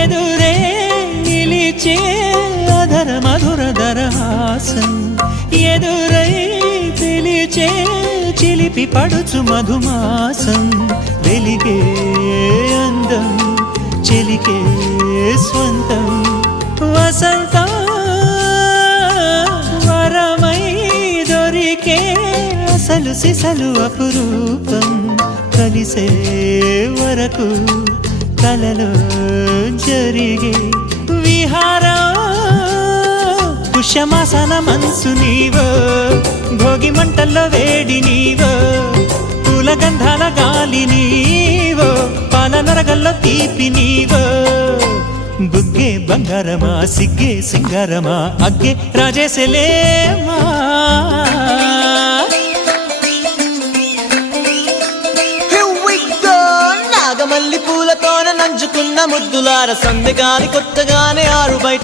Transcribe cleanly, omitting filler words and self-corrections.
ఎదురే నిలిచే అధర మధుర దరహాసం ఎదురై పిలిచే చిలిపి పడుచు మధుమాసం వెలిగే అందం చెలికే స్వంతం వసంతం వరమై దొరికే అసలు సిసలు అపురూపం కలిసే వరకు కలలో జరిగే విహారం పుష్యమాసన మనసు నీవో భోగి మంటల్లో వేడి నీవో పూల గంధాల గాలి నీవో పాల నరగల్లో తీపి నీవో బుగ్గే బంగారమా సిగ్గే సింగారమా అగ్గే రాజేసలేమా నాగమల్లి పూలతోన నంచుకున్న ముద్దులార సందెగాని కొత్తగానే ఆరు బయట